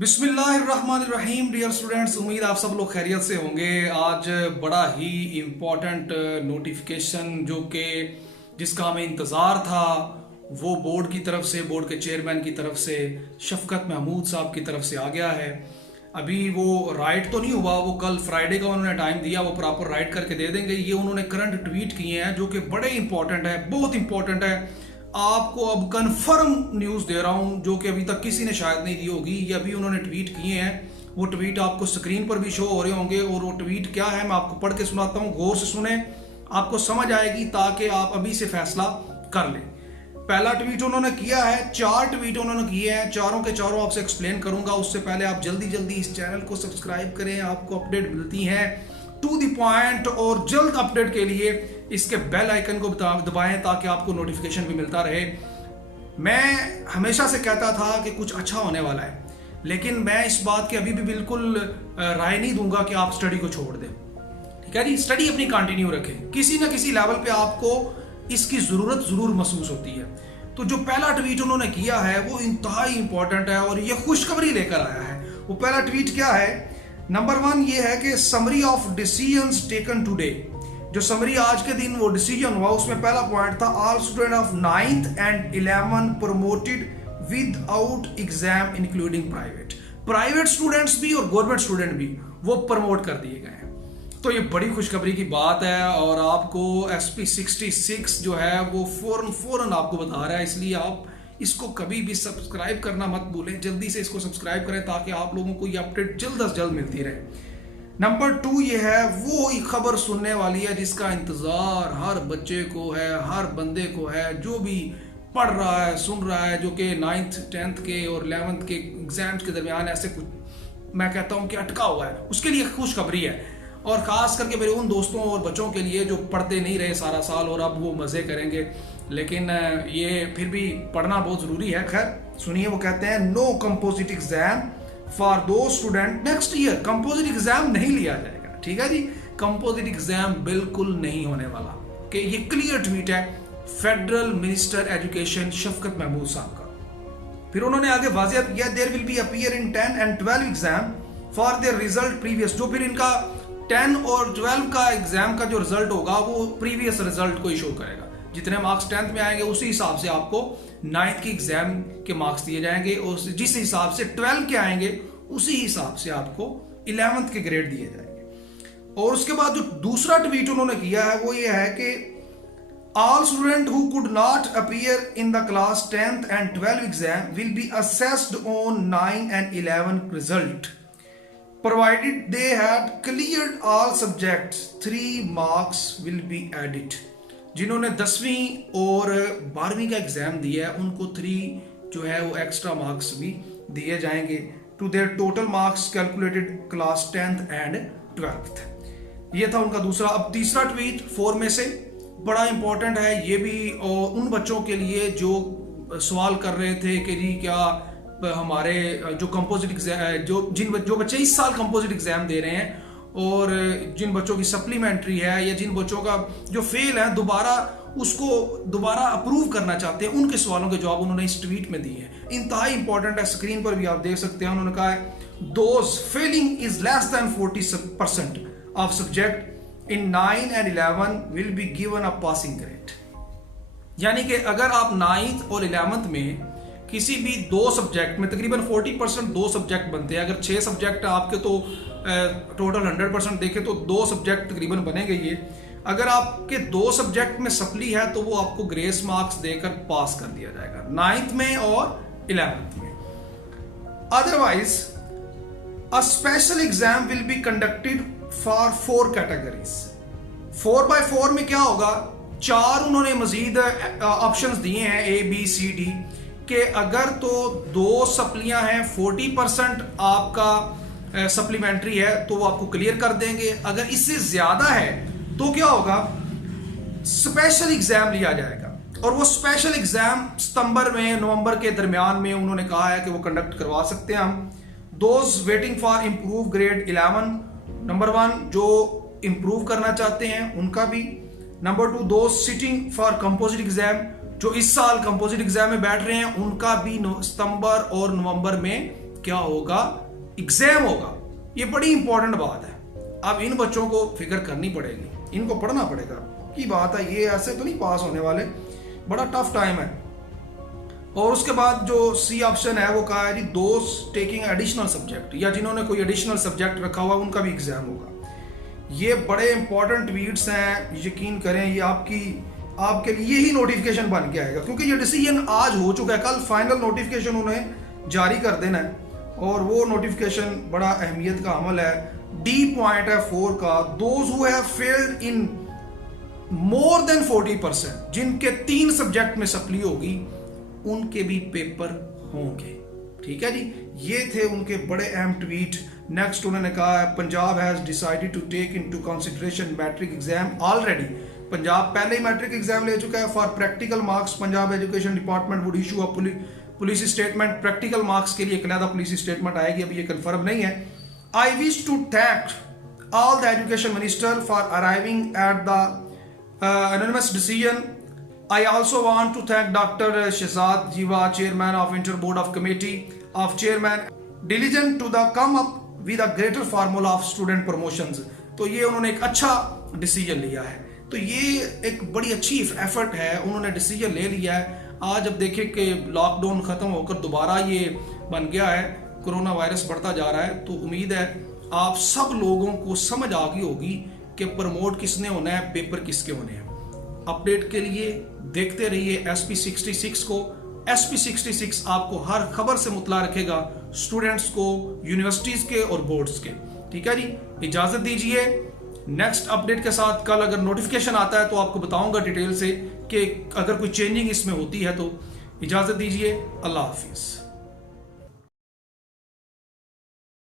बिस्मिल्लाहिर्रहमानिर्रहीम। Dear students, उम्मीद आप सब लोग खैरियत से होंगे। आज बड़ा ही इम्पोर्टेंट नोटिफिकेशन जो कि जिसका हमें इंतज़ार था वो बोर्ड की तरफ से, बोर्ड के चेयरमैन की तरफ से, शफकत महमूद साहब की तरफ से आ गया है। अभी वो राइट तो नहीं हुआ, वो कल फ्राइडे का उन्होंने टाइम दिया, वो प्रॉपर राइट करके दे देंगे। ये उन्होंने करंट ट्वीट किए हैं जो कि बड़े इंपॉर्टेंट है, बहुत इंपॉर्टेंट है। आपको अब कंफर्म न्यूज़ दे रहा हूं जो कि अभी तक किसी ने शायद नहीं दी होगी। ये अभी उन्होंने ट्वीट किए हैं, वो ट्वीट आपको स्क्रीन पर भी शो हो रहे होंगे। और वो ट्वीट क्या है मैं आपको पढ़ के सुनाता हूं, गौर से सुने, आपको समझ आएगी ताकि आप अभी से फैसला कर लें। पहला ट्वीट उन्होंने किया है, 4 ट्वीट उन्होंने किए हैं, चारों के चारों आपसे एक्सप्लेन करूंगा। उससे पहले आप जल्दी जल्दी इस चैनल को सब्सक्राइब करें, आपको अपडेट मिलती है टू द पॉइंट। और जल्द अपडेट के लिए इसके बेल आइकन को दबाएं ताकि आपको नोटिफिकेशन भी मिलता रहे। मैं हमेशा से कहता था कि कुछ अच्छा होने वाला है, लेकिन मैं इस बात की अभी भी बिल्कुल राय नहीं दूंगा कि आप स्टडी को छोड़ दें। ठीक है जी, स्टडी अपनी कंटिन्यू रखें, किसी ना किसी लेवल पे आपको इसकी जरूरत जरूर महसूस होती है। तो जो पहला ट्वीट उन्होंने किया है वो इंतहाई इंपॉर्टेंट है और ये खुशखबरी लेकर आया है। वो पहला ट्वीट क्या है? नंबर 1 ये है कि summary of decisions taken today. जो समरी आज के दिन वो डिसीजन हुआ, उसमें पहला पॉइंट था all student of 9th and 11 promoted without exam including private students भी और गवर्नमेंट स्टूडेंट भी वो प्रमोट कर दिए गए हैं। तो ये बड़ी खुशखबरी की बात है और आपको SP 66 जो है वो फौरन आपको बता रहा है, इसलिए आप इसको कभी भी सब्सक्राइब करना मत भूलें। जल्दी से इसको सब्सक्राइब करें ताकि आप लोगों को ये अपडेट जल्द से जल्द मिलती रहे। नंबर 2 ये है, वो एक खबर सुनने वाली है जिसका इंतजार हर बच्चे को है, हर बंदे को है, जो भी पढ़ रहा है, सुन रहा है, जो कि 9th 10th के और 11th के एग्जाम्स के दरमियान ऐसे कुछ मैं कहता हूँ कि अटका हुआ है, उसके लिए खुशखबरी है। और खास करके मेरे उन दोस्तों और बच्चों के लिए जो पढ़ते नहीं रहे सारा साल और अब वो मजे करेंगे, लेकिन ये फिर भी पढ़ना बहुत जरूरी है। खैर सुनिए, वो कहते हैं नो कंपोजिट एग्जाम फॉर दो student next year. Composite exam नहीं लिया जाएगा, ठीक है जी, कंपोजिट एग्जाम बिल्कुल नहीं होने वाला। कि ये क्लियर ट्वीट है federal minister education Shafqat Mahmood साहब का। फिर उन्होंने आगे वाज़ेह किया there will be appear in 10 and 12 exam for their result previous. जो फिर इनका 10 और 12 का एग्जाम का जो रिजल्ट होगा वो प्रीवियस रिजल्ट को ही शो करेगा। जितने मार्क्स 10th में आएंगे उसी हिसाब से आपको 9th की एग्जाम के मार्क्स दिए जाएंगे और जिस हिसाब से 12 के आएंगे उसी हिसाब से आपको 11th के ग्रेड दिए जाएंगे। और उसके बाद जो दूसरा ट्वीट उन्होंने किया है वो ये है कि all student who could not appear in the class 10th and 12 exam will be assessed on 9 and 11 result provided they had cleared all subjects 3 marks will be added। जिन्होंने 10वीं और 12वीं का एग्जाम दिया है उनको 3 जो है वो एक्स्ट्रा मार्क्स भी दिए जाएंगे to their total marks calculated class 10th and 12th। ये था उनका दूसरा। अब तीसरा ट्वीट 4 में से बड़ा इंपॉर्टेंट है, ये भी उन बच्चों के लिए जो सवाल कर रहे थे कि जी क्या हमारे जो कंपोजिट एग्जाम जो बच्चे इस साल कंपोजिट एग्जाम दे रहे हैं और जिन बच्चों की सप्लीमेंट्री है या जिन बच्चों का जो फेल है दोबारा अप्रूव करना चाहते हैं, उनके सवालों के जवाब उन्होंने इस ट्वीट में दिए हैं। इंतहाई इंपॉर्टेंट है, स्क्रीन पर भी आप देख सकते हैं। उन्होंने कहा है those failing is less than 40% of subject in 9 and 11 will be given a passing grade. यानी कि अगर आप 9th और 11th में किसी भी 2 सब्जेक्ट में तकरीबन 40% 2 सब्जेक्ट बनते हैं। अगर 6 सब्जेक्ट आपके तो टोटल 100% देखें तो 2 सब्जेक्ट तकरीबन बनेंगे। ये अगर आपके 2 सब्जेक्ट में सप्ली है तो वो आपको ग्रेस मार्क्स देकर पास कर दिया जाएगा 9th में और 11th में। Otherwise a special exam will be conducted for 4 categories. 4x4 में क्या होगा, 4 उन्होंने मजीद ऑप्शंस दिए हैं ABCD कि अगर तो 2 सप्लियां हैं 40% आपका सप्लीमेंट्री है तो वो आपको क्लियर कर देंगे। अगर इससे ज्यादा है तो क्या होगा, स्पेशल एग्जाम लिया जाएगा और वो स्पेशल एग्जाम सितंबर में नवंबर के दरमियान में उन्होंने कहा है कि वो कंडक्ट करवा सकते हैं हम। Those waiting for improve grade 11 number 1 जो इम्प्रूव करना चाहते हैं उनका भी। Number 2 those sitting for composite exam जो इस साल कंपोजिट एग्जाम में बैठ रहे हैं उनका भी सितंबर और नवंबर में क्या होगा, एग्जाम होगा। ये बड़ी इंपॉर्टेंट बात है। अब इन बच्चों को फिक्र करनी पड़ेगी, इनको पढ़ना पड़ेगा की बात है। ये ऐसे तो नहीं पास होने वाले, बड़ा टफ टाइम है। और उसके बाद जो सी ऑप्शन है वो कहा है जी दोस्त टेकिंग एडिशनल सब्जेक्ट, या जिन्होंने कोई एडिशनल सब्जेक्ट रखा हुआ उनका भी एग्जाम होगा। ये बड़े इंपॉर्टेंट ट्वीट्स हैं, यकीन करें ये आपके लिए ही नोटिफिकेशन बन के आएगा, क्योंकि ये डिसीजन आज हो चुका है, कल फाइनल नोटिफिकेशन उन्हें जारी कर देना है। और वो नोटिफिकेशन बड़ा अहमियत का अमल है। डी पॉइंट है 4 का, those who have failed in more than 40%, जिनके 3 सब्जेक्ट में सप्ली होगी उनके भी पेपर होंगे। ठीक है जी, ये थे उनके बड़े अहम ट्वीट। नेक्स्ट उन्होंने कहा है Punjab has decided to take into consideration matric exam already. Punjab पहले ही मैट्रिक एग्जाम ले चुका है। For practical marks Punjab education department would issue a police statement. Practical marks के लिए एक अलग पुलिस स्टेटमेंट आएगी, अभी ये कंफर्म नहीं है। I wish to thank all the education minister for arriving at the anonymous decision. I also want to thank Dr. Shehzad Jiva, Chairman of Inter Board of Committee of Chairman, diligent to the come up with a greater formula of student promotions. तो ये उन्होंने एक अच्छा decision लिया है, तो ये एक बड़ी अच्छी एफर्ट है, उन्होंने डिसीजन ले लिया है। आज अब देखें कि लॉकडाउन खत्म होकर दोबारा ये बन गया है, कोरोना वायरस बढ़ता जा रहा है, तो उम्मीद है आप सब लोगों को समझ आ गई होगी कि प्रमोट किसने होना है, पेपर किसके होने हैं। अपडेट के लिए देखते रहिए SP66 को। SP66 आपको हर खबर से मुतला रखेगा, स्टूडेंट्स को, यूनिवर्सिटीज के और बोर्ड्स के। ठीक है जी, इजाजत दीजिए। नेक्स्ट अपडेट के साथ कल अगर नोटिफिकेशन आता है तो आपको बताऊंगा डिटेल से कि अगर कोई चेंजिंग इसमें होती है तो। इजाजत दीजिए, अल्लाह हाफिज।